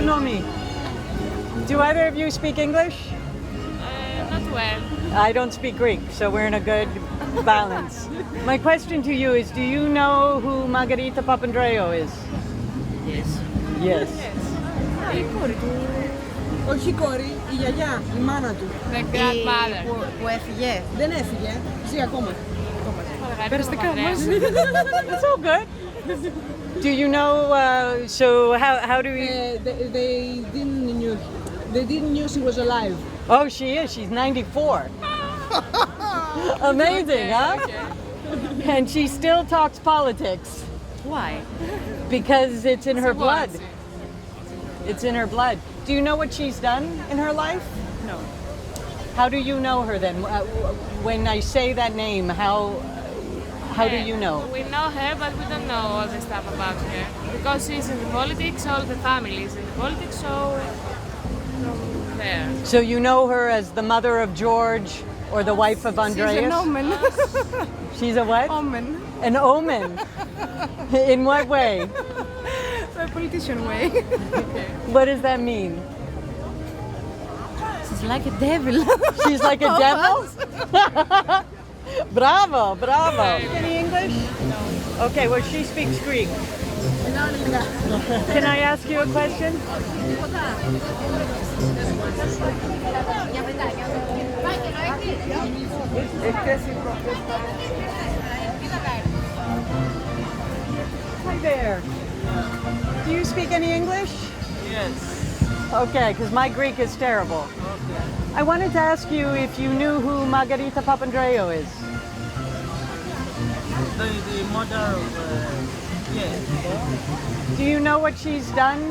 Tsunomi. Do either of you speak English? Not well. I don't speak Greek, so we're in a good balance. My question to you is, do you know who Margarita Papandreou is? Yes. Yes. Η κόρη του. Όχι η κόρη, η γιαγιά, η μάνα του. The grandmother. Που έφυγε. Δεν έφυγε, ζει ακόμα. Περαστικά μας. It's all good. Do you know, so how do we... They didn't know she was alive. Oh, she is. She's 94. Amazing, huh? Okay. And she still talks politics Why? because it's in her She blood. wants It's in her blood. Do you know what she's done in her life? No. How do you know her then? When I say that name, how do you know? We know her, but we don't know all the stuff about her. Because she's in the politics, all the family is in the politics, so from there. So you know her as the mother of George or the wife of Andreas? She's an omen. She's a what? Omen. An omen. In what way? A politician way. What does that mean? She's like a devil. She's like a devil? Bravo, bravo. Any English? No. Okay, well, she speaks Greek. Can I ask you a question? Hi there. Do you speak any English? Yes. Okay, because my Greek is terrible. Okay. I wanted to ask you if you knew who Margarita Papandreou is. The mother of, yes. Do you know what she's done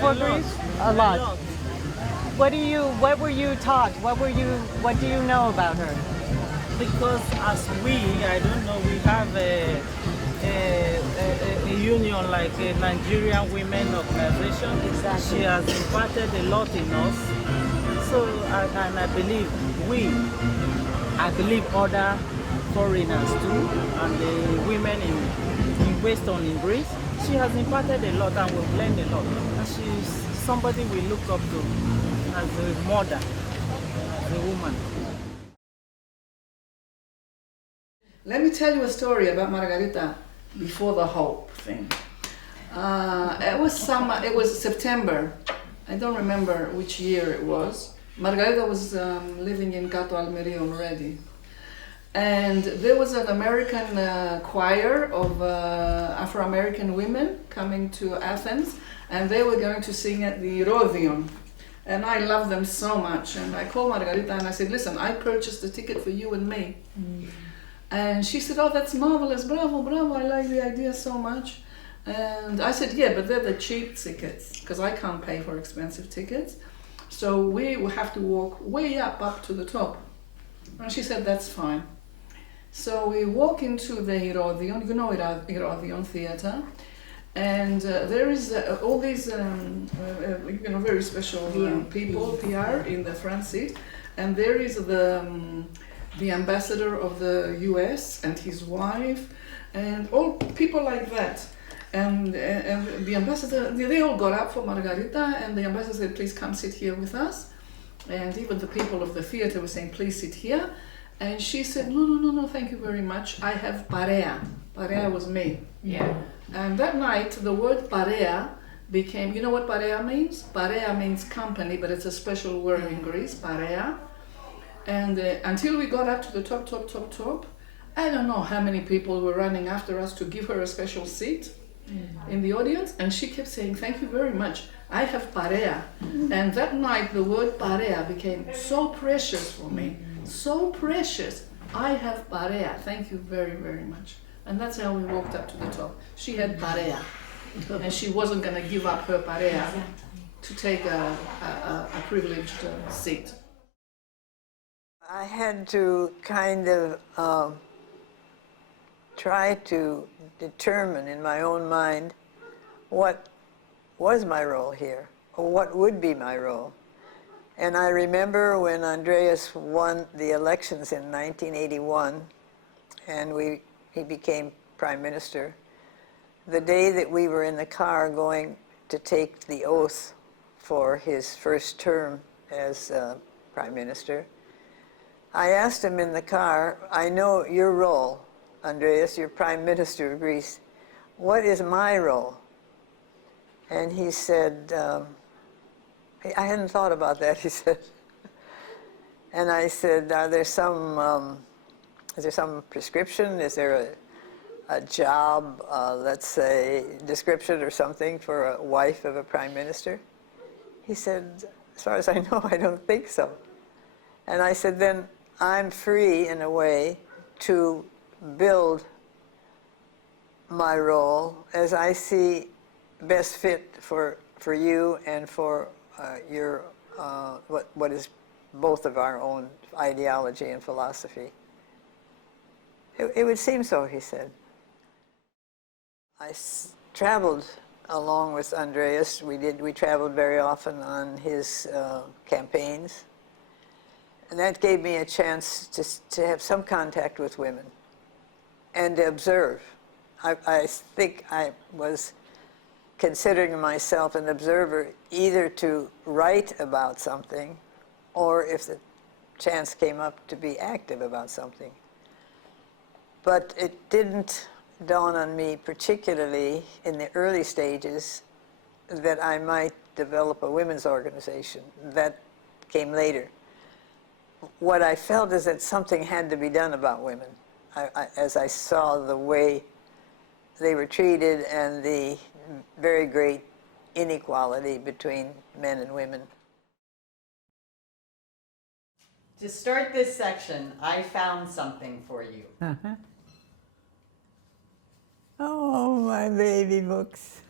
for A lot. Greece? A lot. What were you taught? What do you know about her? Because I don't know, we have a union like a Nigerian Women Organization. Exactly. She has imparted a lot in us. So, and I believe other foreigners too, and the women in Western in Greece, she has imparted a lot and we've learned a lot. And she's somebody we look up to as a mother, as a woman. Let me tell you a story about Margarita before the Hope thing. It was summer, it was September. I don't remember which year it was. Margarita was living in Cato Almeria already. And there was an American choir of Afro-American women coming to Athens, and they were going to sing at the Rodion. And I love them so much. And I called Margarita and I said, listen, I purchased a ticket for you and me. And she said, oh, that's marvelous, bravo, bravo, I like the idea so much. And I said, yeah, but they're the cheap tickets, because I can't pay for expensive tickets. So we will have to walk way up to the top. And she said, that's fine. So we walk into the Herodion, you know Herodion Theatre, and there is all these very special people, PR, in the front seat, and there is the ambassador of the US and his wife, and all people like that. And the ambassador, they all got up for Margarita, and the ambassador said, please come sit here with us. And even the people of the theatre were saying, please sit here. And she said, no, thank you very much. I have parea. Parea was me. Yeah. And that night, the word parea became, you know what parea means? Parea means company, but it's a special word in Greece, parea. And until we got up to the top, I don't know how many people were running after us to give her a special seat in the audience. And she kept saying, thank you very much. I have parea. And that night, the word parea became so precious for me. So precious. I have parea. Thank you very, very much. And that's how we walked up to the top. She had parea. And she wasn't going to give up her parea to take a privileged seat. I had to kind of try to determine in my own mind what was my role here, or what would be my role. And I remember when Andreas won the elections in 1981, and he became prime minister, the day that we were in the car going to take the oath for his first term as Prime Minister, I asked him in the car, I know your role, Andreas, you're Prime Minister of Greece. What is my role? And he said, I hadn't thought about that, he said. And I said, is there some prescription? Is there a job, let's say, description or something for a wife of a prime minister? He said, as far as I know, I don't think so. And I said, then I'm free, in a way, to build my role as I see best fit for you and for your what is both of our own ideology and philosophy. It would seem so, he said. I traveled along with Andreas. We traveled very often on his campaigns. And that gave me a chance to have some contact with women and to observe. I think I was considering myself an observer, either to write about something or, if the chance came up, to be active about something. But it didn't dawn on me, particularly in the early stages, that I might develop a women's organization. That came later. What I felt is that something had to be done about women, as I saw the way they were treated and the very great inequality between men and women. To start this section, I found something for you. Uh-huh. Oh, my baby books.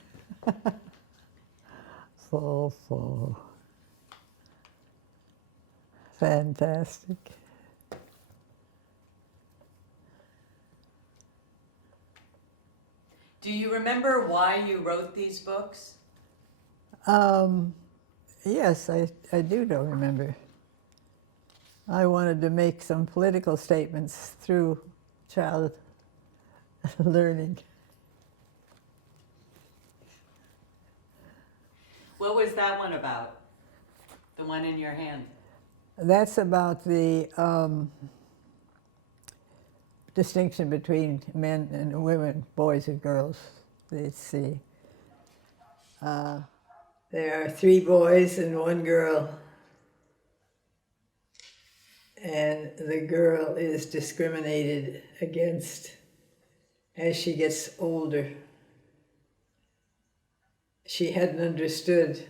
Full. Fantastic. Do you remember why you wrote these books? Yes, I do remember. I wanted to make some political statements through child learning. What was that one about? The one in your hand? That's about the distinction between men and women, boys and girls. Let's see. There are 3 boys and 1 girl. And the girl is discriminated against as she gets older. She hadn't understood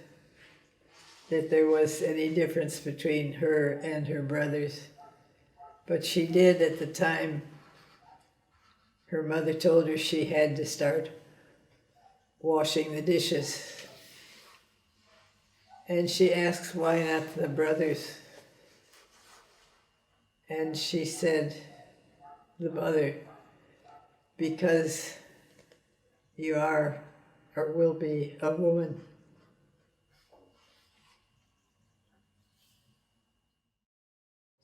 that there was any difference between her and her brothers, but she did at the time. Her mother told her she had to start washing the dishes. And she asks why not the brothers. And she said, the mother, because you are or will be a woman.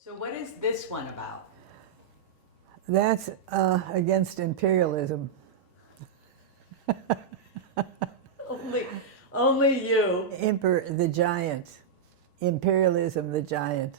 So what is this one about? That's against imperialism. Only you. The giant. Imperialism, the giant.